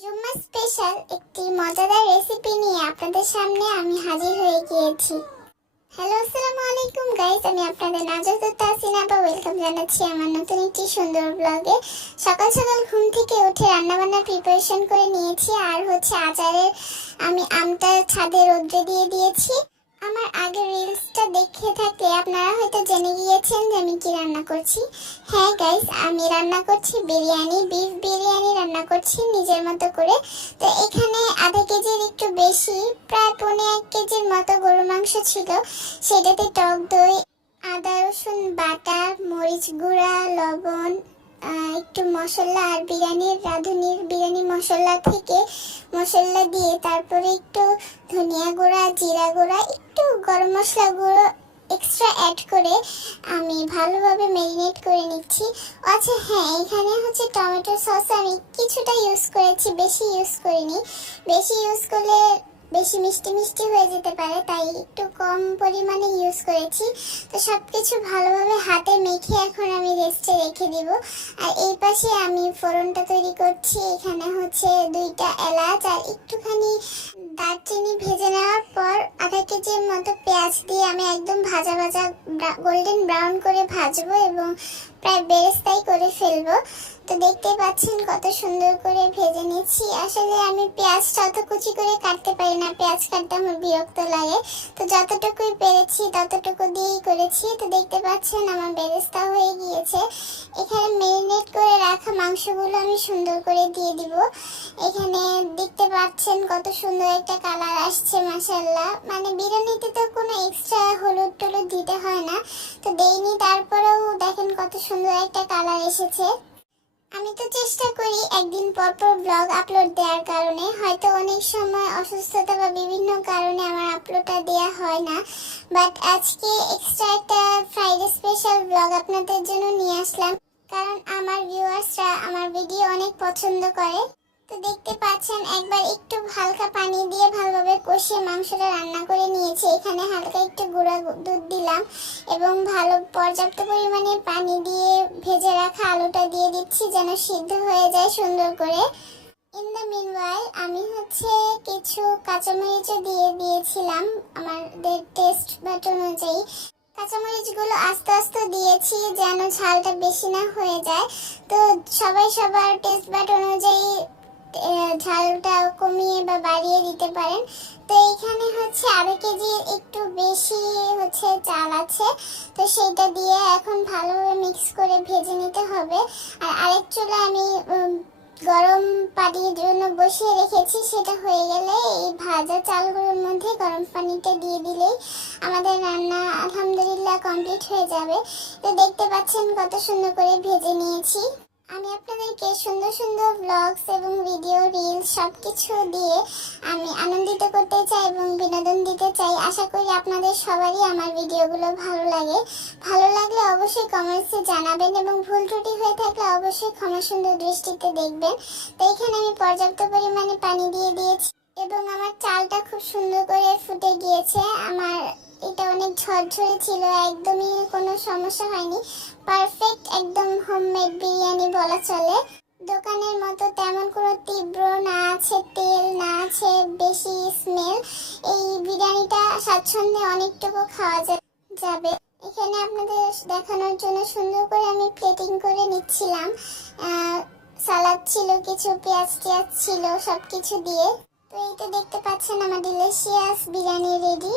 জুম্মা special একটি মজাদার recipe নিয়ে আপনাদের সামনে আমি হাজির হয়ে গিয়েছি। হ্যালো, আসসালামু আলাইকুম গাইস, আমি আপনাদের নাজরত তাসিনা বা ওয়েলকাম জানাচ্ছি আমার নতুন একটি সুন্দর ব্লগে। সকাল সকাল ঘুম থেকে উঠে রান্নাবান্নার প্রিপারেশন করে নিয়েছি। আর আচারের আমি আমটা ছাদে রোদ্রে দিয়ে দিয়েছি। আমার আগের রিলসটা দেখে থাকলে আপনারা হয়তো জেনে গিয়েছেন যে আমি কি রান্না করছি। হ্যাঁ গাইস, আমি রান্না করছি বিরিয়ানি, বিফ বিরিয়ানি রান্না করছি নিজের মতো করে। তো এখানে আধা কেজির একটু বেশি, প্রায় 1.5 কেজির মতো গরুর মাংস ছিল। সেটাতে টক দই, আদা রসুন বাটা, মরিচ গুঁড়া, লবণ, একটু মশলা আর রাঁধুনির বিরিয়ানি মশলা থেকে মশলা দিয়ে তারপরে একটু ধনিয়া গুঁড়া, জিরা গুঁড়া, একটু গরম মশলা গুঁড়ো এক্সট্রা অ্যাড করে আমি ভালোভাবে ম্যারিনেট করে নিচ্ছি। আচ্ছা হ্যাঁ, এখানে টমেটো সস আমি কিছুটা ইউজ করেছি, বেশি ইউজ করিনি। বেশি ইউজ করলে বেশি মিষ্টি মিষ্টি হয়ে যেতে পারে, তাই একটু কম পরিমাণে ইউজ করেছি। তো সব কিছু ভালোভাবে হাতে মেখে এখন আমি রেস্টে রেখে দিব। আর এই পাশে আমি ফোড়নটা তৈরি করছি। এখানে 2টা এলাচ আর একটুখানি দারচিনি ভেজে নেওয়ার পর আধা কেজির মতো পেঁয়াজ দিয়ে আমি একদম ভাজা ভাজা গোল্ডেন ব্রাউন করে ভাজবো এবং প্রায় বেরেস্তাই করে ফেলবো। তো দেখতে পাচ্ছেন কত সুন্দর করে ভেজে নিচ্ছি। আসলে আমি পেঁয়াজটা অত কুচি করে কাটতে পারি না, পেঁয়াজ কাটতে আমার বিরক্ত লাগে। তো যতটুকুই পেরেছি ততটুকু দিয়েই করেছি। তো দেখতে পাচ্ছেন আমার বেরেস্তা হয়ে গিয়েছে। এখানে ম্যারিনেট করে রাখা মাংসগুলো আমি সুন্দর করে দিয়ে দিব। এখানে দেখতে পাচ্ছেন কত সুন্দর একটা কালার আসছে, মাশাআল্লাহ। মানে বিরিয়ানিতে তো কোনো এক্সট্রা হলুদ টলুদ দিতে হয় না, তো দেইনি, তারপরেও দেখেন কত সুন্দর একটা কালার এসেছে। আমি তো চেষ্টা করি একদিন পর পর ব্লগ আপলোড দেওয়ার কারণে, হয়তো অনেক সময় অসুস্থতা বা বিভিন্ন কারণে আমার আপলোডটা দেওয়া হয় না। বাট আজকে এক্সট্রা একটা ফ্রাইডে স্পেশাল ব্লগ আপনাদের জন্য নিয়ে আসলাম, কারণ আমার ভিউয়ার্সরা আমার ভিডিও অনেক পছন্দ করে। তো দেখতে পাচ্ছেন একবার একটু হালকা পানি দিয়ে ভালোভাবে কষিয়ে মাংসটা রান্না করে নিয়েছি। এখানে হালকা একটু গুঁড়া দুধ দিলাম এবং পর্যাপ্ত পরিমাণে পানি দিয়ে ভেজে রাখা আলুটা দিয়ে দিচ্ছি যেন সিদ্ধ হয়ে যায় সুন্দর করে। ইন দ্য মিনওয়াইল আমি কিছু কাঁচামরিচও দিয়ে দিয়েছিলাম আমাদের টেস্ট বাট অনুযায়ী। কাঁচামরিচগুলো আস্তে আস্তে দিয়েছি যেন ঝালটা বেশি না হয়ে যায়। তো সবাই সবার টেস্ট বাট অনুযায়ী ঝালটা কমিয়ে বা বাড়িয়ে দিতে পারেন। তো এখানে আধা কেজির একটু বেশি চাল আছে, তো সেইটা দিয়ে এখন ভালোভাবে মিক্স করে ভেজে নিতে হবে। আর আরেক চুলা আমি গরম পানির জন্য বসিয়ে রেখেছি, সেটা হয়ে গেলে এই ভাজা চালগুলোর মধ্যে গরম পানিটা দিয়ে দিলেই আমাদের রান্না আলহামদুলিল্লাহ কমপ্লিট হয়ে যাবে। তো দেখতে পাচ্ছেন কত সুন্দর করে ভেজে নিয়েছি। আমি আপনাদেরকে সুন্দর সুন্দর ব্লগস এবং ভিডিও রিলস সবকিছু দিয়ে আমি আনন্দিত করতে চাই এবং বিনোদন দিতে চাই। আশা করি আপনাদের সবারই আমার ভিডিওগুলো ভালো লাগে। ভালো লাগলে অবশ্যই কমেন্টসে জানাবেন এবং ভুল ত্রুটি হয়ে থাকলে অবশ্যই ক্ষমা সুন্দর দৃষ্টিতে দেখবেন। তো এখানে আমি পর্যাপ্ত পরিমাণে পানি দিয়ে দিয়েছি এবং আমার চালটা খুব সুন্দর করে ফুটে গিয়েছে। আমার এটা অনেক ঝরঝরে ছিল, একদমই কোনো সমস্যা হয়নি। পারফেক্ট একদম হোমমেড বিরিয়ানি বলা চলে। দোকানের মতো তেমন কোনো তীব্র না আছে তেল, না আছে বেশি স্মেল। এই বিরিয়ানিটা স্বাচ্ছন্দ্যে অনেকটুকু খাওয়া যাবে। এখানে আপনাদের দেখানোর জন্য সুন্দর করে আমি প্লেটিং করে নিচ্ছিলাম। সালাদ ছিল, কিছু পেঁয়াজ টিয়াজ ছিল, সবকিছু দিয়ে। তো এইটা দেখতে পাচ্ছেন আমার ডিলিশিয়াস বিরিয়ানি রেডি।